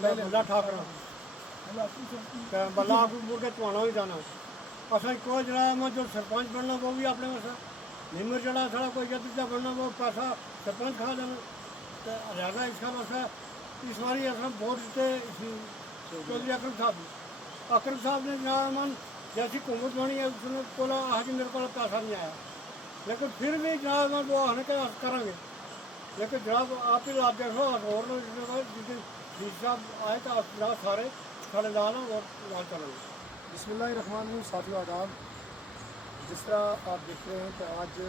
میں بندہ ٹھاکرا بندہ آپ مڑ کے توانا بھی جانا اصل کوئی جناب جو سرپنچ بننا وہ بھی اپنے واسطے نمر جڑا سڑا کوئی جدید بننا وہ پیسہ سرپنچ کھا دینا لہٰذا اس کا واسطے اس باری اصل ووٹ دیتے چودھری اکرم صاحب نے جناب من جیسی حکومت بنی ہے اس کو آج میرے کو پیسہ نہیں آیا لیکن پھر بھی جناب من وہ آنے کے کریں گے لیکن جناب آپ ہی آپ دیکھو اور جس دن ڈی صاحب آئے تو آپ جناب سارے کھڑے لانا اور وہاں چلیں گے. بسم اللہ الرحمن الرحیم. ساتھیو آداب. جس طرح آپ دیکھ رہے ہیں کہ آج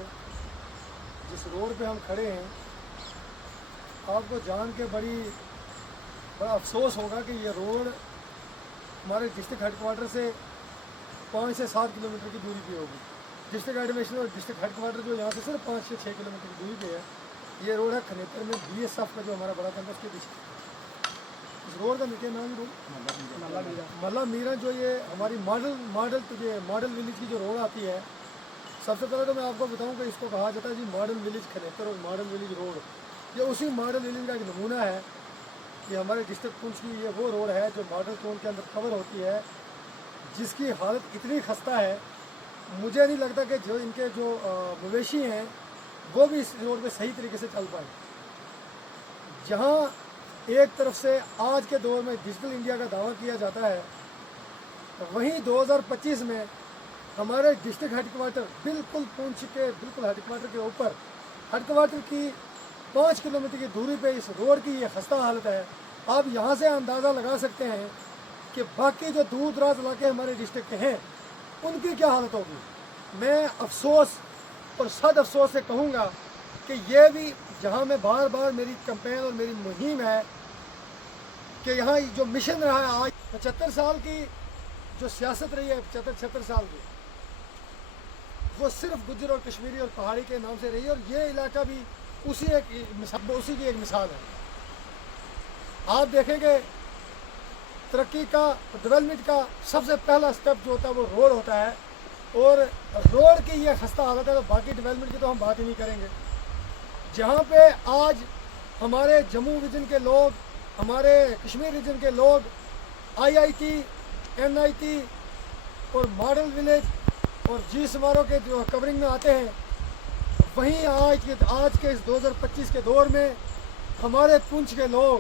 جس روڈ پہ ہم کھڑے ہیں آپ کو جان کے بڑا افسوس ہوگا کہ یہ روڈ ہمارے ڈسٹرکٹ ہیڈ کوارٹر سے 5 سے 7 کلومیٹر کی دوری پہ ہوگی. ڈسٹرکٹ ایڈمنسٹریشن اور ڈسٹرکٹ ہیڈ کوارٹر جو یہاں سے صرف 5 سے 6 کلومیٹر کی دوری پہ ہے. یہ روڈ ہے کھنیتر میں BSF کا جو ہمارا بڑا کیمپس اس کے پیچھے. اس روڈ کا کیا نام ہے؟ ملا میرا. جو یہ ہماری ماڈل ولیج کی جو روڈ آتی ہے سب سے پہلے تو میں آپ کو بتاؤں کہ اس کو کہا جاتا ہے جی ماڈل ولیج کھنیتر اور ماڈل ولیج روڈ. یہ اسی ماڈل ولیج کا ایک نمونہ ہے. یہ ہمارے ڈسٹرکٹ پونچھ کی یہ وہ روڈ ہے جو ماڈل ٹاؤن کے اندر کور ہوتی ہے جس کی حالت اتنی خستہ ہے مجھے نہیں لگتا کہ جو ان کے جو مویشی ہیں وہ بھی اس روڈ پہ صحیح طریقے سے چل پائیں. جہاں ایک طرف سے آج کے دور میں ڈیجیٹل انڈیا کا دعویٰ کیا جاتا ہے وہیں 2025 میں ہمارے ڈسٹرکٹ ہیڈ کوارٹر بالکل پونچھ کے بالکل ہیڈ کوارٹر کے اوپر ہیڈ کوارٹر کی 5 کلومیٹر کی دوری پہ اس روڈ کی یہ خستہ حالت ہے. آپ یہاں سے اندازہ لگا سکتے ہیں کہ باقی جو دور دراز علاقے ہمارے ڈسٹرکٹ کے ہیں ان کی کیا حالت ہوگی. میں افسوس اور صد افسوس سے کہوں گا کہ یہ بھی جہاں میں بار بار میری کمپین اور میری مہم ہے کہ یہاں جو مشن رہا ہے آج 75 سال کی جو سیاست رہی ہے 76 سال کی وہ صرف گجر اور کشمیری اور پہاڑی کے نام سے رہی ہے اور یہ علاقہ بھی اسی کی ایک مثال ہے. آپ دیکھیں کہ ترقی کا ڈیولپمنٹ کا سب سے پہلا سٹیپ جو ہوتا ہے وہ روڈ ہوتا ہے اور روڈ کی یہ خستہ حالت ہے تو باقی ڈیولپمنٹ کی تو ہم بات ہی نہیں کریں گے. جہاں پہ آج ہمارے جموں ریجن کے لوگ ہمارے کشمیر ریجن کے لوگ IIT NIT اور ماڈل ولیج اور جی سمارو کے جو کورنگ میں آتے ہیں وہیں آج کے اس 2025 کے دور میں ہمارے پونچھ کے لوگ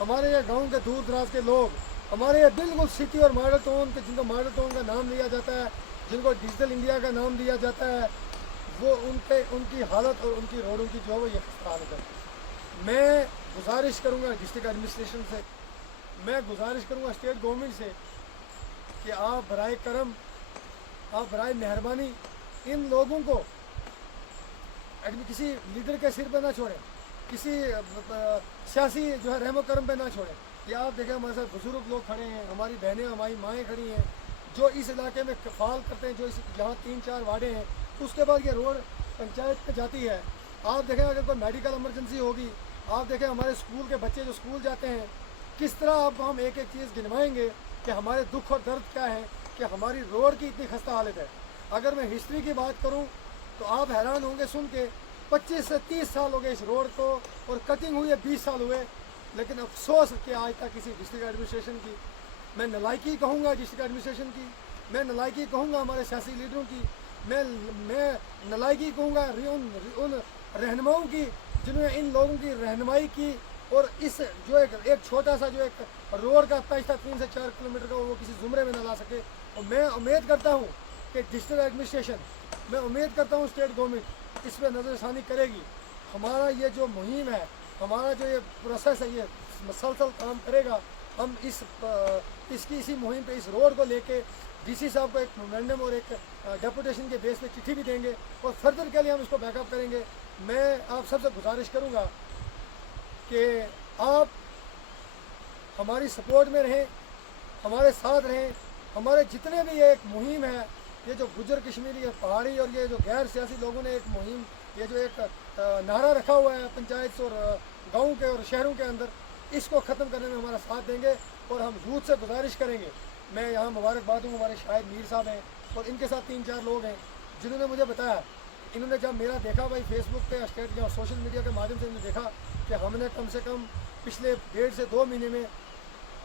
ہمارے یہ گاؤں کے دور دراز کے لوگ ہمارے یہ بالکل سٹی اور ماڈل ٹاؤن کے جن کو ماڈل ٹاؤن کا نام لیا جاتا ہے جن کو ڈیجیٹل انڈیا کا نام دیا جاتا ہے وہ ان کی حالت اور ان کی روڈوں کی جو ہے وہ یہ خستہ حالت ہے. میں گزارش کروں گا ڈسٹرکٹ ایڈمنسٹریشن سے میں گزارش کروں گا اسٹیٹ گورنمنٹ سے کہ آپ برائے کرم آپ برائے مہربانی ان لوگوں کو کسی لیڈر کے سر پہ نہ چھوڑیں کسی سیاسی جو ہے رحم و کرم پہ نہ چھوڑیں. یہ آپ دیکھیں ہمارے ساتھ بزرگ لوگ کھڑے ہیں ہماری بہنیں ہماری مائیں کھڑی ہیں جو اس علاقے میں فعال کرتے ہیں جو جہاں 3-4 وارڈیں ہیں اس کے بعد یہ روڈ پنچایت پہ جاتی ہے. آپ دیکھیں اگر کوئی میڈیکل ایمرجنسی ہوگی آپ دیکھیں ہمارے اسکول کے بچے جو اسکول جاتے ہیں کس طرح آپ ہم ایک ایک چیز گنوائیں گے کہ ہمارے دکھ اور درد کیا ہے کہ ہماری روڈ کی اتنی خستہ حالت ہے. اگر میں ہسٹری کی بات کروں تو آپ حیران ہوں گے سن کے 25 سے 30 سال ہو گئے اس روڈ کو اور کٹنگ ہوئی ہے 20 سال ہوئے لیکن افسوس کہ آج تک کسی ڈسٹرکٹ ایڈمنسٹریشن کی میں نالائکی کہوں گا ڈسٹرکٹ ایڈمنسٹریشن کی میں نالائکی کہوں گا ہمارے سیاسی لیڈروں کی میں نالائکی کہوں گا ان رہنماؤں کی جنہوں نے ان لوگوں کی رہنمائی کی اور اس جو ایک چھوٹا سا جو ایک روڈ کا پیچ تھا 3 سے 4 کلومیٹر کا وہ کسی زمرے میں نہ لا سکے. اور میں امید کرتا ہوں کہ ڈسٹرکٹ ایڈمنسٹریشن میں امید کرتا ہوں اسٹیٹ گورنمنٹ اس پہ نظر ثانی کرے گی. ہمارا یہ جو مہم ہے ہمارا جو یہ پروسیس ہے یہ مسلسل کام کرے گا. ہم اسی مہم پہ اس روڈ کو لے کے DC صاحب کو ایک میمورنڈم اور ایک ڈیپوٹیشن کے بیس پہ چٹھی بھی دیں گے اور فردر کے لیے ہم اس کو بیک اپ کریں گے. میں آپ سب سے گزارش کروں گا کہ آپ ہماری سپورٹ میں رہیں ہمارے ساتھ رہیں. ہمارے جتنے بھی یہ ایک مہم ہے یہ جو گجر کشمیری ہے پہاڑی اور یہ جو غیر سیاسی لوگوں نے ایک مہم یہ جو ایک نعرہ رکھا ہوا ہے پنچایت اور گاؤں کے اور شہروں کے اندر اس کو ختم کرنے میں ہمارا ساتھ دیں گے اور ہم یوتھ سے گزارش کریں گے. میں یہاں مبارکباد ہوں ہمارے شاہد میر صاحب ہیں اور ان کے ساتھ 3-4 لوگ ہیں جنہوں نے مجھے بتایا انہوں نے جب میرا دیکھا بھائی فیس بک پہ اسٹیٹ یا سوشل میڈیا کے مادھیم سے انہوں نے دیکھا کہ ہم نے کم سے کم پچھلے 1.5 سے 2 مہینے میں